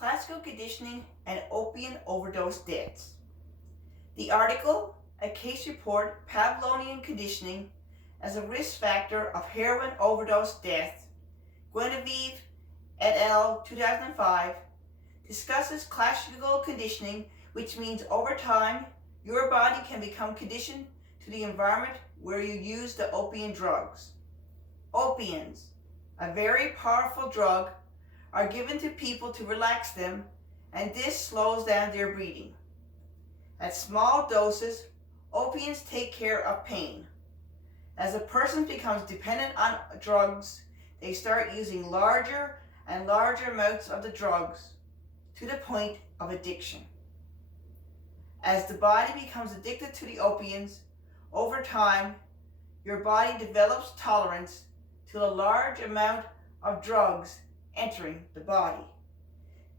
Classical Conditioning and Opium Overdose Deaths. The article, A Case Report, Pavlovian Conditioning as a Risk Factor of Heroin Overdose Death, Guinevere et al. 2005, discusses classical conditioning, which means over time, your body can become conditioned to the environment where you use the opium drugs. Opiates, a very powerful drug, are given to people to relax them, and this slows down their breathing. At small doses, opiates take care of pain. As a person becomes dependent on drugs, they start using larger and larger amounts of the drugs to the point of addiction. As the body becomes addicted to the opiates, over time, your body develops tolerance to a large amount of drugs entering the body.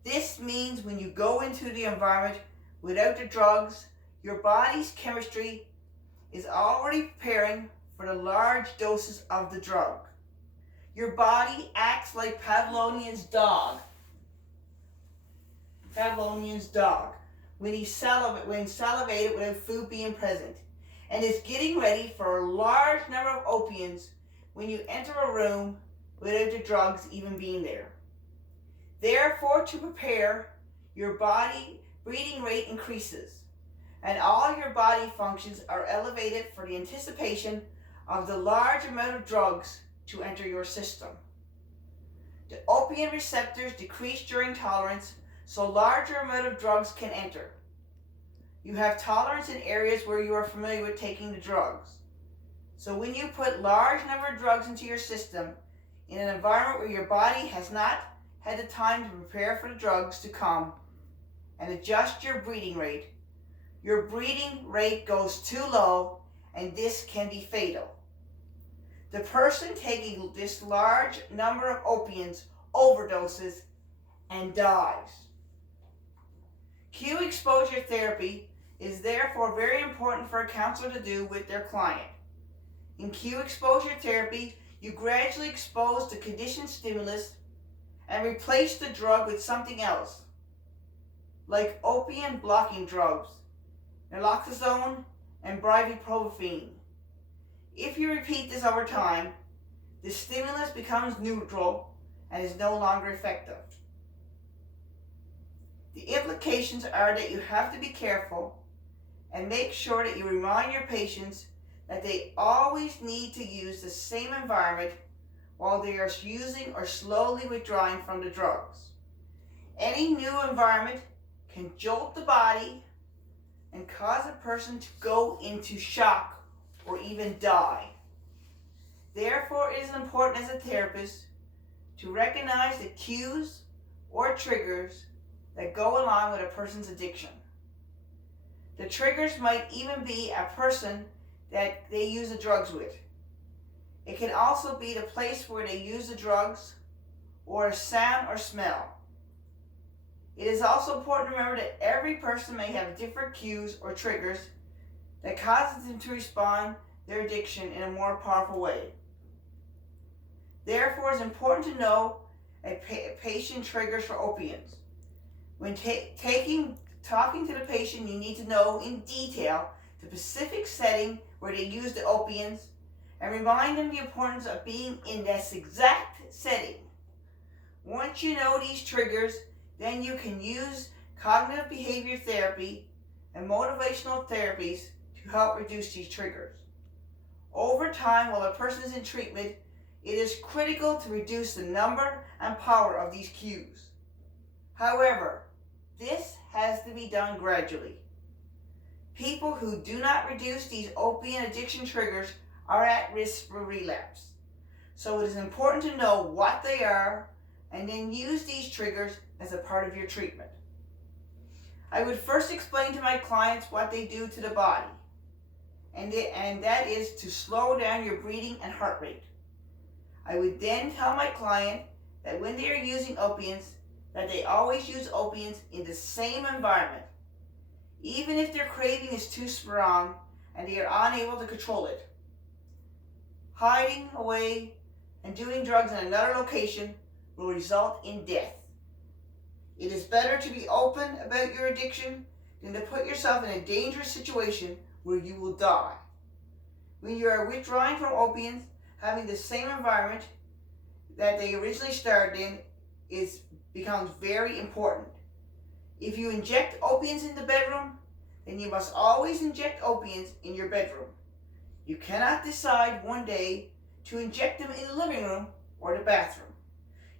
This means when you go into the environment without the drugs, your body's chemistry is already preparing for the large doses of the drug. Your body acts like Pavlovian's dog. When salivated without food being present, and is getting ready for a large number of opiates when you enter a room without the drugs even being there. Therefore, to prepare, your body breathing rate increases, and all your body functions are elevated for the anticipation of the large amount of drugs to enter your system. The opiate receptors decrease during tolerance, so larger amount of drugs can enter. You have tolerance in areas where you are familiar with taking the drugs. So when you put large number of drugs into your system in an environment where your body has not had the time to prepare for the drugs to come and adjust your breathing rate, your breathing rate goes too low, and this can be fatal. The person taking this large number of opiates overdoses and dies. Cue exposure therapy is therefore very important for a counselor to do with their client. In cue exposure therapy, you gradually expose the conditioned stimulus and replace the drug with something else, like opium blocking drugs, naloxone and ibuprofen. If you repeat this over time, the stimulus becomes neutral and is no longer effective. The implications are that you have to be careful and make sure that you remind your patients that they always need to use the same environment while they are using or slowly withdrawing from the drugs. Any new environment can jolt the body and cause a person to go into shock or even die. Therefore, it is important as a therapist to recognize the cues or triggers that go along with a person's addiction. The triggers might even be a person that they use the drugs with. It can also be the place where they use the drugs, or a sound or smell. It is also important to remember that every person may have different cues or triggers that causes them to respond to their addiction in a more powerful way. Therefore, it's important to know a patient triggers for opiates. When talking to the patient, you need to know in detail the specific setting where they use the opiates and remind them the importance of being in this exact setting. Once you know these triggers, then you can use cognitive behavior therapy and motivational therapies to help reduce these triggers. Over time, while a person is in treatment, it is critical to reduce the number and power of these cues. However, this has to be done gradually. People who do not reduce these opiate addiction triggers are at risk for relapse. So it is important to know what they are and then use these triggers as a part of your treatment. I would first explain to my clients what they do to the body, and that is to slow down your breathing and heart rate. I would then tell my client that when they are using opiates, that they always use opiates in the same environment, even if their craving is too strong and they are unable to control it. Hiding away and doing drugs in another location will result in death. It is better to be open about your addiction than to put yourself in a dangerous situation where you will die. When you are withdrawing from opiates, having the same environment that they originally started in becomes very important. If you inject opiates in the bedroom, then you must always inject opiates in your bedroom. You cannot decide one day to inject them in the living room or the bathroom.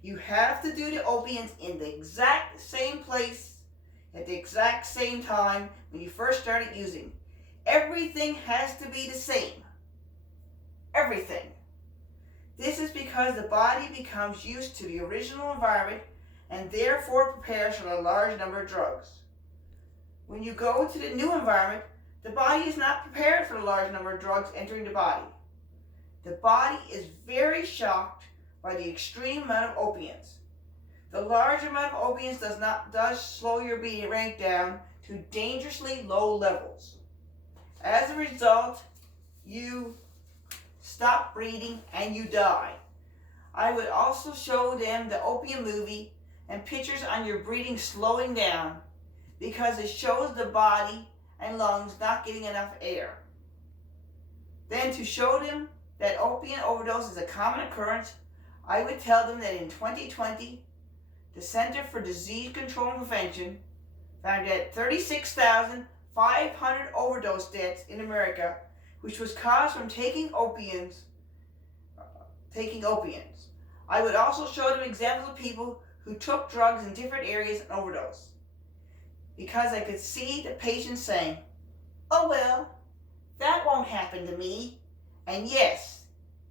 You have to do the opiates in the exact same place at the exact same time when you first started using. Everything has to be the same. Everything. This is because the body becomes used to the original environment and therefore prepares for a large number of drugs. When you go to the new environment, the body is not prepared for the large number of drugs entering the body. The body is very shocked by the extreme amount of opiates. The large amount of opiates does slow your beating rate down to dangerously low levels. As a result, you stop breathing and you die. I would also show them the opium movie and pictures on your breathing slowing down because it shows the body and lungs not getting enough air. Then to show them that opiate overdose is a common occurrence, I would tell them that in 2020, the Center for Disease Control and Prevention found that 36,500 overdose deaths in America, which was caused from taking opiates. I would also show them examples of people who took drugs in different areas and overdosed, because I could see the patients saying, "Oh well, that won't happen to me." And yes,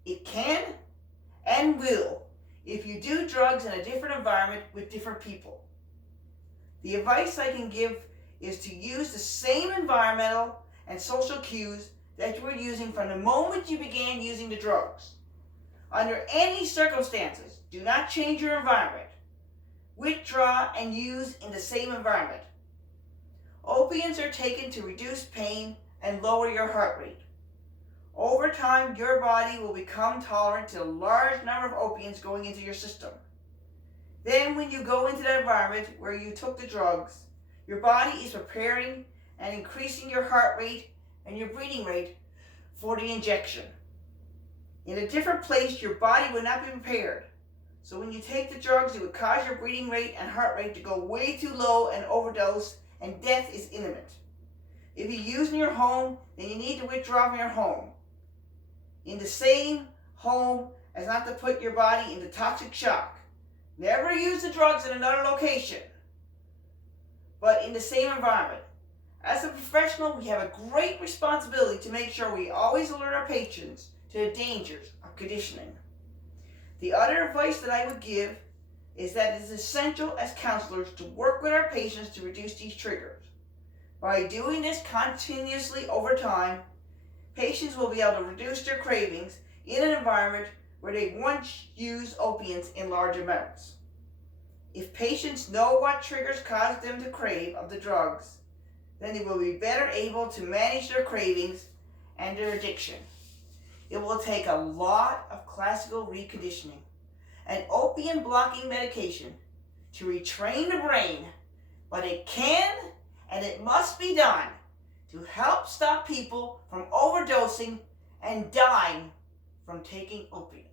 it can and will if you do drugs in a different environment with different people. The advice I can give is to use the same environmental and social cues that you were using from the moment you began using the drugs. Under any circumstances, do not change your environment. Withdraw and use in the same environment. Opiates are taken to reduce pain and lower your heart rate. Over time, your body will become tolerant to a large number of opiates going into your system. Then when you go into that environment where you took the drugs, your body is preparing and increasing your heart rate and your breathing rate for the injection. In a different place, your body would not be prepared. So when you take the drugs, it would cause your breathing rate and heart rate to go way too low and overdose, and death is imminent. If you use in your home, then you need to withdraw from your home. In the same home as not to put your body into toxic shock. Never use the drugs in another location, but in the same environment. As a professional, we have a great responsibility to make sure we always alert our patients to the dangers of conditioning. The other advice that I would give is that it is essential as counselors to work with our patients to reduce these triggers. By doing this continuously over time, patients will be able to reduce their cravings in an environment where they once used opiates in large amounts. If patients know what triggers cause them to crave of the drugs, then they will be better able to manage their cravings and their addiction. It will take a lot of classical reconditioning and opium blocking medication to retrain the brain, but it can and it must be done to help stop people from overdosing and dying from taking opiates.